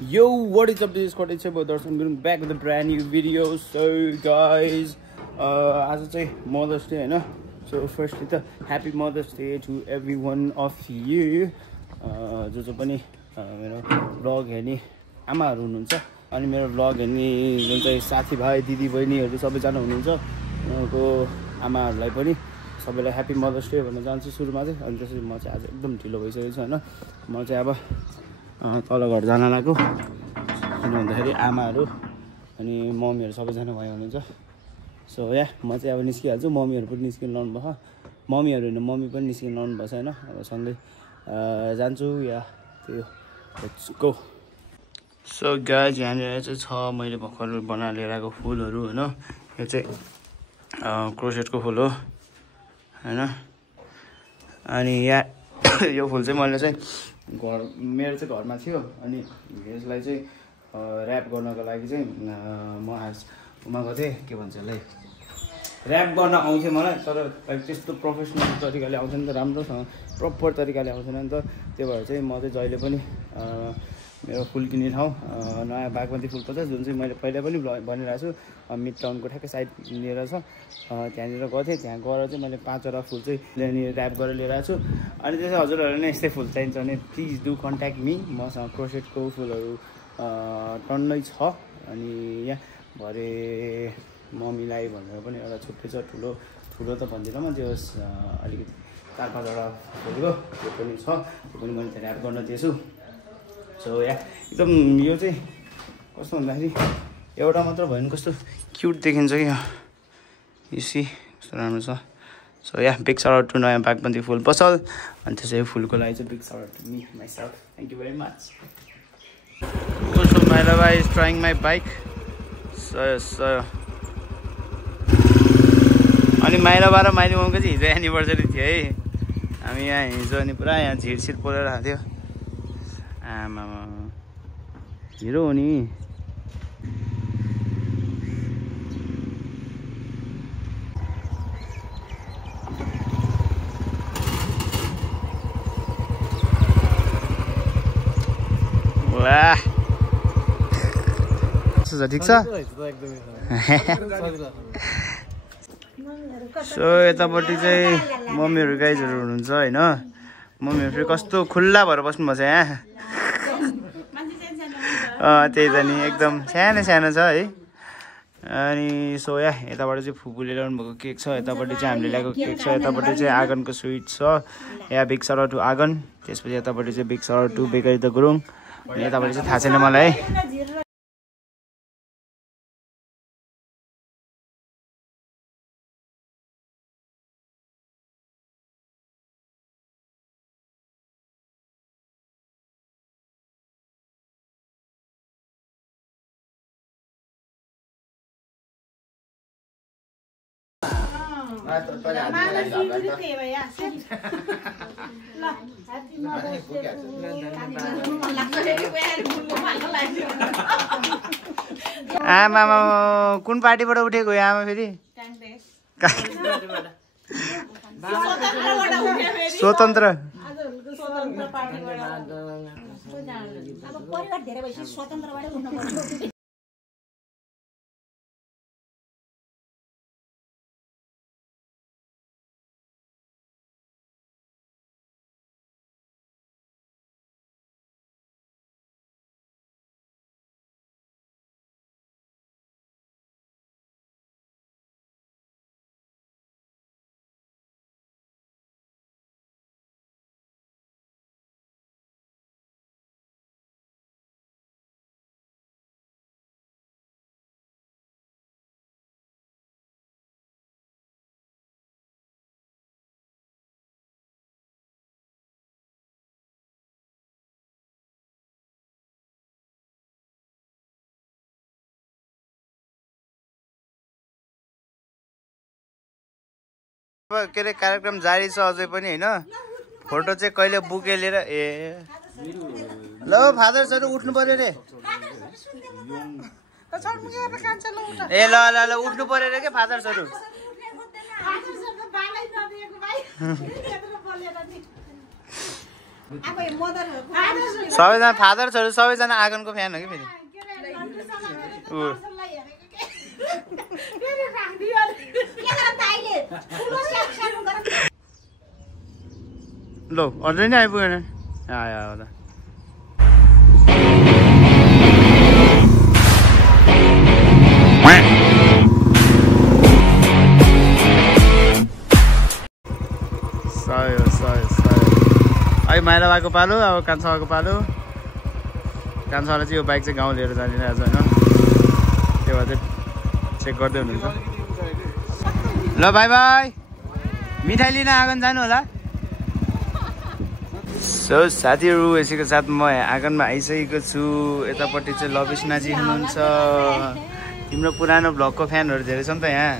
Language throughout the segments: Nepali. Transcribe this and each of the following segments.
Yo, what is up? This is Kotay Chebo Darshan Gurung back with a brand new video. So guys, आज चाहिँ Mother's Day हैन. So firstly त happy Mother's Day to every one of you. जो पनि मेरो vlog हेर्ने आमाहरु हुनुहुन्छ अनि मेरो vlog हेर्ने जुन चाहिँ साथीभाइ दिदीबहिनीहरु सबैजना हुनुहुन्छ उहाँको आमाहरुलाई पनि सबैलाई happy Mother's Day भन्न चाहन्छु सुरुमा चाहिँ. अनि त्यसपछि म चाहिँ आज एकदम ढिलो भइसकेको छु हैन. म चाहिँ अब तल घर जान लाग्यो किन भन्दाखेरि आमाहरु अनि मम्मीहरु सबैजना भयो हुनुहुन्छ. सो या म चाहिँ अब निस्किहाल्छु. मम्मीहरु पनि निस्किन लाउनु भयो. मम्मीहरु हैन मम्मी पनि निस्किन लाउनु भएको छैन. अब सँगै जान्छु या त्यो लेट्स गो. सो गाइज यहाँनिर चाहिँ छ मैले भर्खर बनाएर लिएर आएको फुलहरु हैन. यो चाहिँ क्रोसेटको फुल हो हैन. अनि या यो फुल चाहिँ मैले चाहिँ घर मेरो चाहिँ घरमा थियो अनि यसलाई चाहिँ र्याप गर्नको लागि चाहिँ म उमा गएको थिएँ. के भन्छ यसलाई र्याप गर्न आउँथ्यो मलाई तर त्यस्तो प्रोफेसनल तरिकाले आउँथेन नि त. राम्रोसँग प्रपर तरिकाले आउँथेन नि त. त्यो भएर चाहिँ म चाहिँ जहिले पनि मेरो फुल किन्ने ठाउँ नयाँ बागमती फुल पचास जुन चाहिँ मैले पहिला पनि भनिरहेको छु मिड टाउनको ठ्याक्कै साइड लिएर छ त्यहाँनिर गएको थिएँ. त्यहाँ गएर चाहिँ मैले 5वटा फुल चाहिँ ल्याएर र्याप गरेर लिएर आएको छु. अनि त्यसै हजुरहरूलाई नै यस्तै फुल चाहिन्छ भने प्लिज डु कन्ट्याक्ट मी. मसँग क्रोसेटको फुलहरू टन्नै छ. अनि यहाँ भरे मम्मीलाई भनेर पनि एउटा छुट्टै छ. ठुलो त भन्दिनँ म त्यो अलिकति 4-5वटा फुलको त्यो पनि छ. त्यो पनि मैले र्याप गर्न दिएछु. सो या एकदम यो चाहिँ कस्तो भन्दाखेरि एउटा मात्र भयो भने कस्तो क्युट देखिन्छ कि यो सी कस्तो राम्रो छ. So ya big shout out to नयाँ बागमती फुल पसल. अनि त्यसै फुलको लागि चाहिँ big shout out to me myself. Thank you very much. So my love is trying my bike. अनि माइलाबा र माइली ममको चाहिँ हिजो एनिभर्सरी थियो है. हामी यहाँ हिजो अनि पुरा यहाँ झिरसिर पोलेर आएको थियो. आमामा हिरो हो नि. वाह ठिक छ. सो यतापट्टि चाहिँ मम्मीहरू गाइजहरू हुनुहुन्छ होइन. मम्मीहरू फेरि कस्तो खुल्ला भएर बस्नुभएको छ यहाँ. त्यही त नि एकदम सानो सानो छ है. अनि सो या यताबाट चाहिँ फुपूले ल्याउनु भएको केक छ. यतापट्टि चाहिँ हामीले ल्याएको केक छ. यतापट्टि चाहिँ आँगनको स्विट छ. Ya big shout out to Aangan. त्यसपछि यतापट्टि चाहिँ big shout out to bakery the Gurung. अनि यतापट्टि चाहिँ थाहा छैन मलाई है. आमामा कुन पार्टीबाट उठेको यो आमा फेरि स्वतन्त्र. के अरे कार्यक्रम जारी छ अझै पनि होइन. फोटो चाहिँ कहिले बुके लिएर ए ल फादर्सहरू उठ्नु पर्यो रे. ए ल ल ल उठ्नु पर्यो रे के फादर्सहरू. सबैजना फादर्सहरू सबैजना आँगनको फ्यान हो कि फेरि लो अझै नै आइपुगेन आयो होला अहिले माइला भएको पालो अब कान्छाको पालो कान्छालाई चाहिँ यो बाइक चाहिँ गाउँ लिएर जानिरहेको छ होइन त्यो भएर चाहिँ चेक गर्दै हुनुहुन्छ ल बाई बाई मिठाई लिन आँगन जानु होला सो साथीहरू यसैको साथ म आँगनमा आइसकेको छु यतापट्टि चाहिँ लबिसनाजी हुनुहुन्छ तिम्रो पुरानो भ्लगको फ्यानहरू धेरै छ नि त यहाँ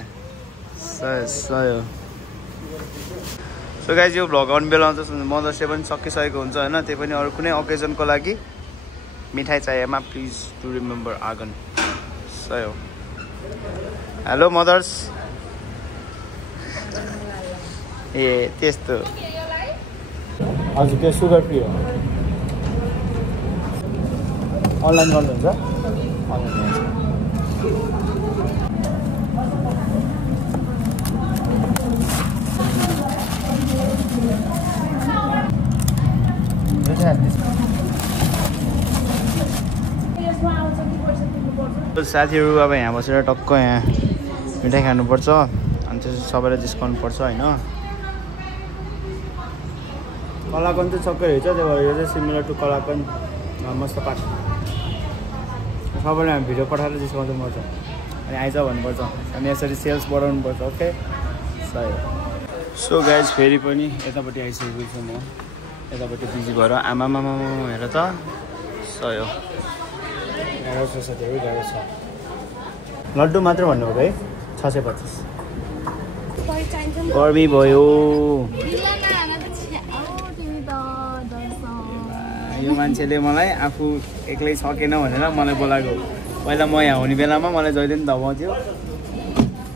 सो गाइज यो भ्लग आउने बेला आउँछ मदर्स डे पनि सकिसकेको हुन्छ होइन त्यही पनि अरू कुनै ओकेजनको लागि मिठाई चाहिएमा प्लिज टु रिमेम्बर आँगन सयो हेलो मदर्स ए त्यस्तो हजुर त्यो सुगर फ्री हो अनलाइन गर्नुहुन्छ साथीहरू अब यहाँ बसेर टक्क यहाँ मिठाई खानुपर्छ अनि त्यसपछि सबैलाई जिस्काउनु पर्छ होइन कलाकन चाहिँ छक्कै रहेछ त्यो भएर यो चाहिँ सिमिलर टु कलाकन मस्त पार्छ सबैलाई हामी भिडियो पठाएर जिस्काउँदै पर्छ अनि आइज भन्नुपर्छ अनि यसरी सेल्स बढाउनु पर्छ ओके सही सो गाइज फेरि पनि यतापट्टि आइसकेको छु म यतापट्टि बिजी भएर आमामा हेर त सही गाह्रो छ साथीहरू गाह्रो छ लड्डु मात्र भन्नुभयो है 650 गर्मी भयो यो मान्छेले मलाई आफू एक्लै सकेन भनेर मलाई बोलाएको पहिला म यहाँ हुने बेलामा मलाई जहिले पनि धमाउँथ्यो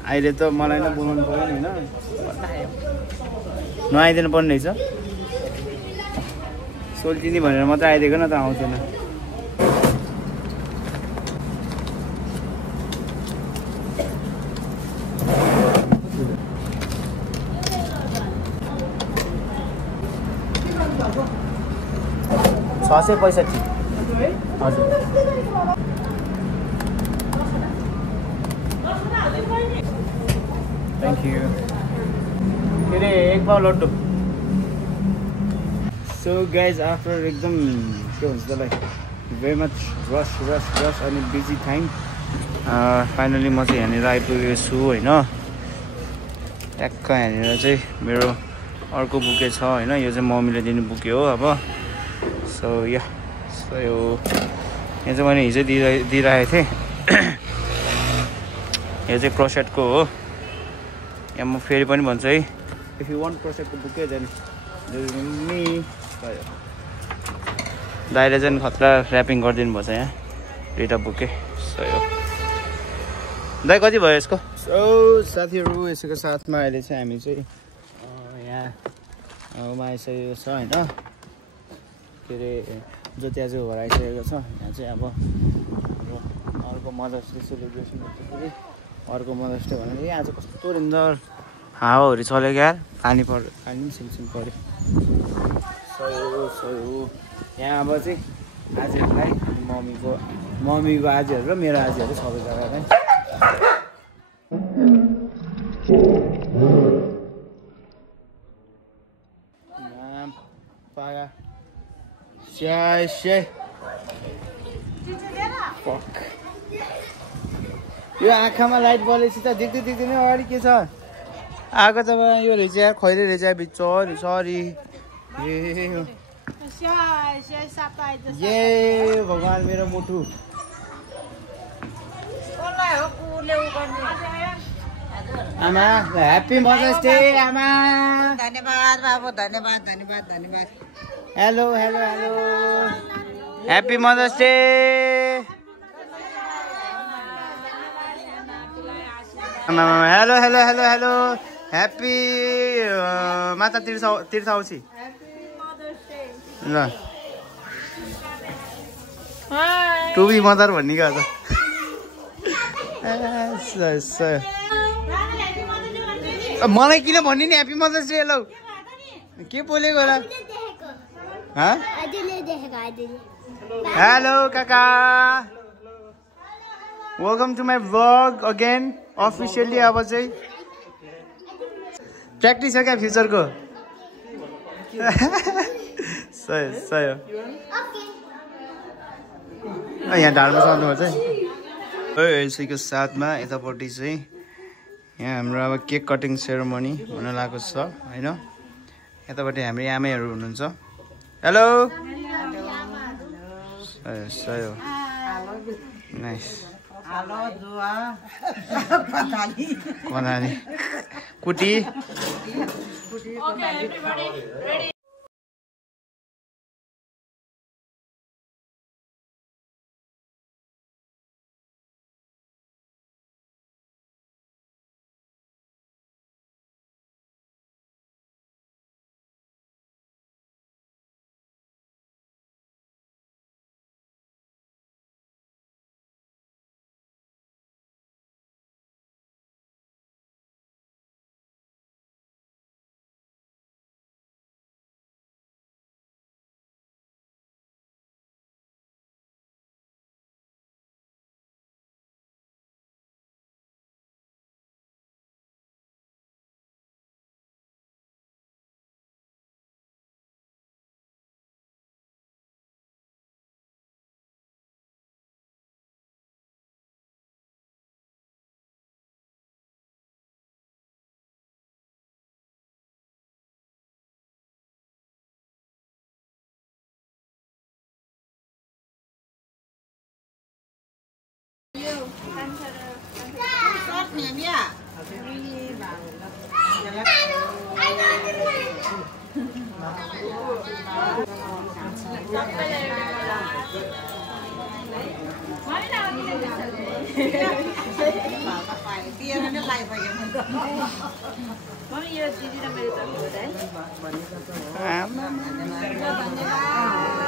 अहिले त मलाई नै बोलाउनु पऱ्यो नि होइन नआइदिनु पर्ने रहेछ सोल्टिनी भनेर मात्रै आइदिएको न त आउँथेन $665 हजुर थ्याङ्क यू के अरे एक पाउ लड्डु सो गाइज आफ्टर एकदम के भन्छ त्यसलाई भेरी मच रस अनि बिजी टाइम फाइनली म चाहिँ यहाँनिर आइपुगेको छु होइन ट्याक्क यहाँनिर चाहिँ मेरो अर्को बुके छ होइन यो चाहिँ मम्मीले दिने बुके हो अब सो यो यहाँ चाहिँ मैले हिजो दिइरहेको थिएँ यो चाहिँ क्रोसेटको हो यहाँ म फेरि पनि भन्छु है इफ यु वान्ट क्रोसेटको बुके देन मी दाइले चाहिँ खतरा ऱ्यापिङ गरिदिनु भएछ यहाँ दुईवटा बुके सो यो दाइ कति भयो यसको सो साथीहरू यसको साथमा अहिले चाहिँ हामी चाहिँ यहाँ आइसकेको छ होइन के अरे ज्योति आज घर आइसकेको छ यहाँ चाहिँ अब अर्को मदर्स डे सेलिब्रेसन हुँदाखेरि अर्को मदर्स डे भनेर आज कस्तो रिन्दर हावाहरू चल्यो क्या पानी पनि सिमसिम पऱ्यो सही यहाँ अब चाहिँ आजहरूलाई मम्मीको आजहरू र मेरो आजहरू सबै जग्गालाई पागा यो आँखामा लाइट बलेपछि त देख्दै नै अगाडि के छ आएको त यो रहेछ यार खैले रहेछ बिचरी सरी ए भगवान मेरो मुटु आमा ह्याप्पी मदर्स डे आमा धन्यवाद बाबु धन्यवाद hello happy mother's day hello happy Mata Tirtha औसी ल टु बी मदर भन्ने क्या मलाई किन भन्ने नि ह्याप्पी मदर्स डे लौ के बोलेको होला हेलो काका welcome to my vlog again officially अब चाहिँ प्र्याक्टिस हो क्या फ्युचरको सही सही हो यहाँ ढाडमा सक्नुपर्छ है यसैको साथमा यतापट्टि चाहिँ यहाँ हाम्रो अब केक कटिङ सेरोमनी हुन लागेको छ होइन यतापट्टि हाम्रो आमैहरू हुनुहुन्छ हेलो सही हो नाइस कनाली कुटी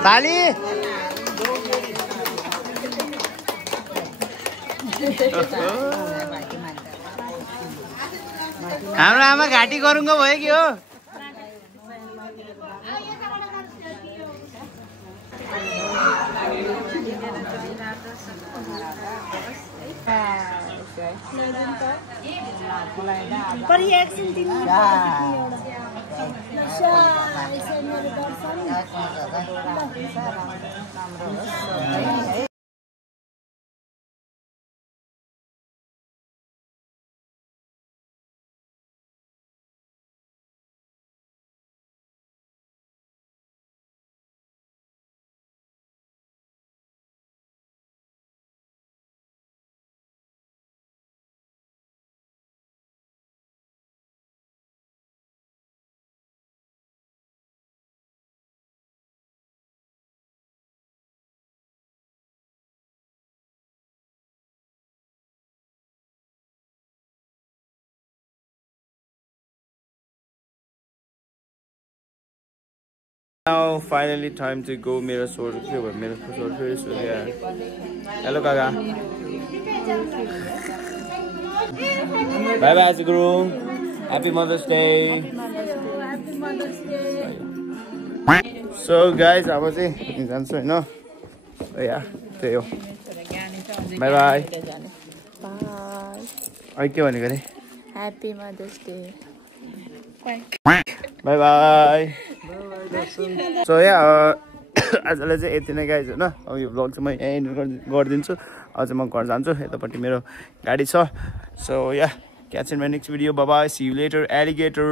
ताली हाम्रो आमा घाँटी गरुङ्गो भयो कि हो Now finally time to go मेरो सोर के भयो मेरो सोर फेरि सुन्या हेलो काका बाय बाय गुरु happy mother's day so guys अब चाहिँ जान्छु हैन या त्यही हो बाय बाय बाय के भनेको रे happy mother's day bye bye so या आजलाई चाहिँ यति नै गाइज होइन अब यो भ्लग चाहिँ म यहीँ एन्ड गरिदिन्छु अझ म घर जान्छु यतापट्टि मेरो गाडी छ so ya catch in my next video bye bye see you later alligator